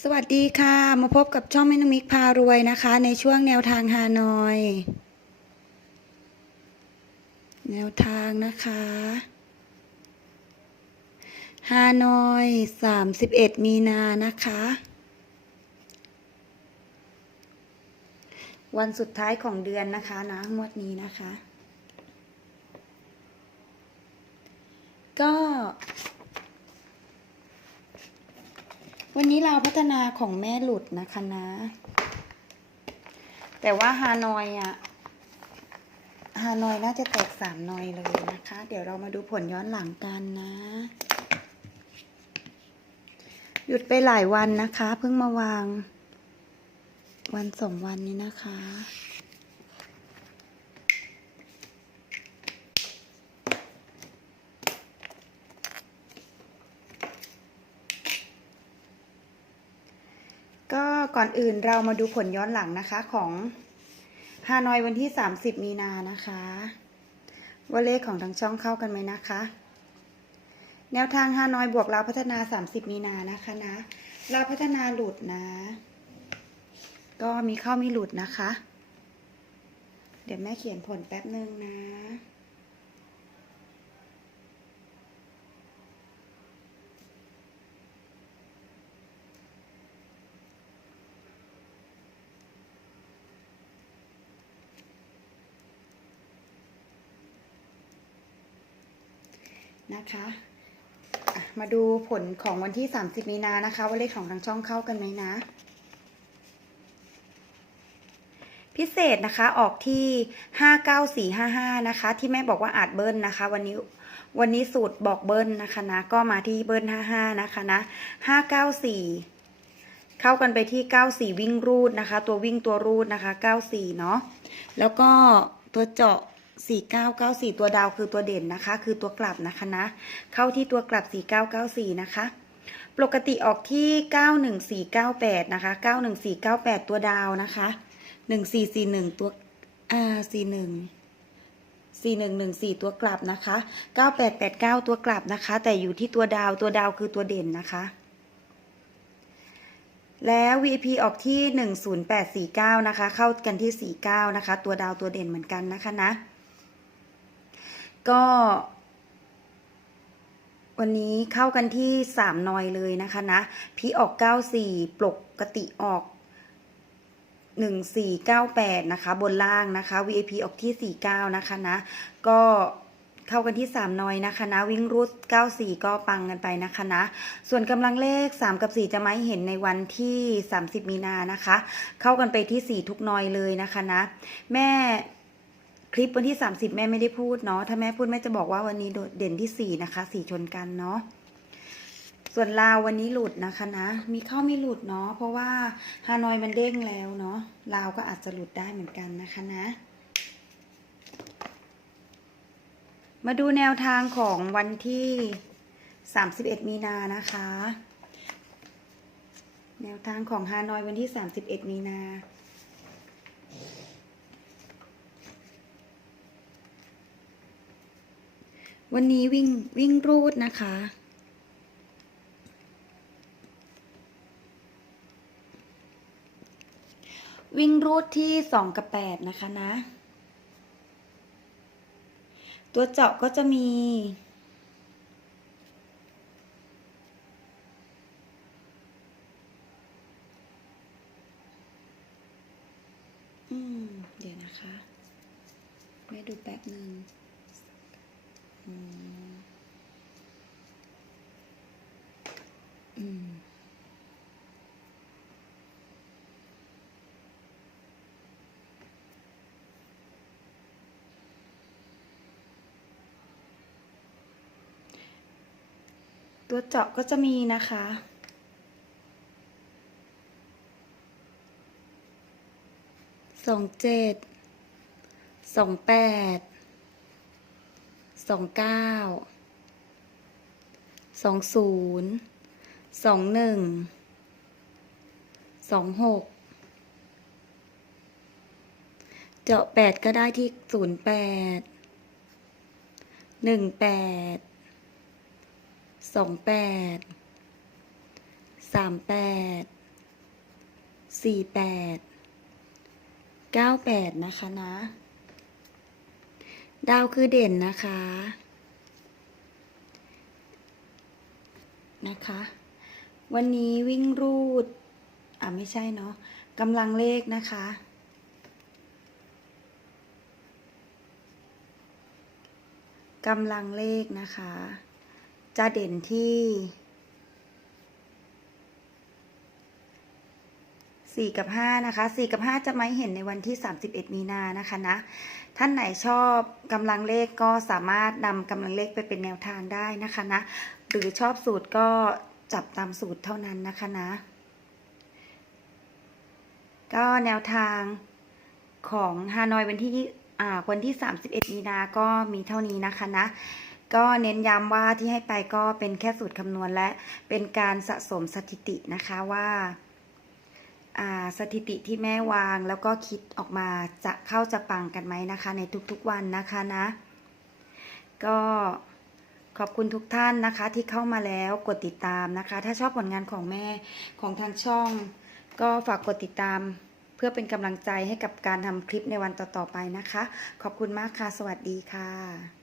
สวัสดีค่ะ มาพบกับช่องแม่นมิกพารวยนะคะ ในช่วงแนวทางฮานอย แนวทางนะคะฮานอย31มีนานะคะ วันสุดท้ายของเดือนนะคะนะงวดนี้นะคะ ก็ วันนี้เราพัฒนาของแม่หลุดนะคะนะ แต่ว่าฮานอยอะฮานอยน่าจะแตกสามนอยเลยนะคะ เดี๋ยวเรามาดูผลย้อนหลังกันนะ หยุดไปหลายวันนะคะ เพิ่งมาวาง วันสองวันนี้นะคะ ก่อนอื่นเรามาดูผลย้อนหลังนะคะของฮานอยวันที่ 30 มีนานะคะ ว่าเลขของทางช่องเข้ากันไหมนะคะ แนวทางฮานอยบวกเราพัฒนา 30 มีนานะคะนะเราพัฒนาหลุดนะ ก็มีเข้ามีหลุดนะคะ เดี๋ยวแม่เขียนผลแป๊บนึงนะ นะคะมาดูผลของวันที่ 30 มีนานะคะ ว่าเลขของทางช่องเข้ากันไหมนะ พิเศษนะคะออกที่ 59455 นะคะ ที่แม่บอกว่าอาจเบิ้ลนะคะ วันนี้วันนี้สูตรบอกเบิ้ลนะคะนะ ก็มาที่เบิ้ล 55 นะคะนะ 594 เข้ากันไปที่ 94 วิ่งรูดนะคะ ตัววิ่งตัวรูดนะคะ 94 เนาะแล้วก็ตัวเจาะ 4994 ตัวดาวคือตัวเด่นนะคะ คือตัวกลับนะคะนะ เข้าที่ตัวกลับ 4994 นะคะ ปกติออกที่ 91498 นะคะ 91498 ตัวดาวนะคะ 1441 ตัวอ่า41 4114 ตัวกลับนะคะ 9889 ตัวกลับนะคะ แต่อยู่ที่ตัวดาว ตัวดาวคือตัวเด่นนะคะ แล้ว VP ออกที่ 10849 นะคะ เข้ากันที่ 49 นะคะ ตัวดาวตัวเด่นเหมือนกันนะคะนะ ก็ วันนี้เข้ากันที่3นอยเลยนะคะนะ พี่ออก94ปกติออก1498นะคะ บนล่างนะคะ VIP ออกที่49นะคะนะ ก็เข้ากันที่ 3 นอยนะคะนะ วิ่งรูด94 ก็ปังกันไปนะคะนะ ส่วนกำลังเลข 3 กับ 4 จะไม่เห็นในวันที่ 30 มีนานะคะ เข้ากันไปที่ 4 ทุกนอยเลยนะคะนะ แม่ คลิปวันที่ 30 แม่ไม่ได้พูดเนาะถ้าแม่พูดแม่จะบอกว่าวันนี้โดดเด่นที่ 4 นะคะ4ชนกันเนาะส่วนลาววันนี้หลุดนะคะนะ มีเข้ามีหลุดเนาะเพราะว่าฮานอยมันเด้งแล้วเนาะลาวก็อาจจะหลุดได้เหมือนกันนะคะนะ มาดูแนวทางของวันที่ 31 มีนานะคะ แนวทางของฮานอยวันที่ 31 มีนา วันนี้วิ่งวิ่งรูดนะคะ วิ่งรูดที่สองกับแปดนะคะนะ ตัวเจาะก็จะมีอืมเดี๋ยวนะคะแม่ดูแป๊บหนึ่ง อืมอืมตัวเจาะก็จะมีนะคะสองเจ็ดสองแปด สองเก้าสองศูนย์สองหนึ่งสองหกเจาะแปดก็ได้ที่ศูนย์แปดหนึ่งแปดสองแปดสามแปดสี่แปดเก้าแปดนะคะนะ ดาวคือเด่นนะคะ นะคะ วันนี้วิ่งรูด อ่าไม่ใช่เนาะกำลังเลขนะคะ กำลังเลขนะคะ จะเด่นที่สี่กับห้านะคะสี่กับห้าจะไม่เห็นในวันที่สามสิบเอ็ดมีนานะคะนะ ท่านไหนชอบกำลังเลขก็สามารถนำกำลังเลขไปเป็นแนวทางได้นะคะนะ หรือชอบสูตรก็จับตามสูตรเท่านั้นนะคะนะ ก็แนวทางของฮานอยวันที่อ่าวันที่ 31 มีนาก็มีเท่านี้นะคะนะก็เน้นย้ำว่าที่ให้ไปก็เป็นแค่สูตรคำนวณและเป็นการสะสมสถิตินะคะว่า สถิติที่แม่วางแล้วก็คิดออกมาจะเข้าจะปังกันไหมนะคะ ในทุกๆวันนะคะนะ ก็ขอบคุณทุกท่านนะคะที่เข้ามาแล้วกดติดตามนะคะ ถ้าชอบผลงานของแม่ของทางช่อง ก็ฝากกดติดตาม เพื่อเป็นกำลังใจให้กับการทำคลิปในวันต่อๆไปนะคะ ขอบคุณมากค่ะ สวัสดีค่ะ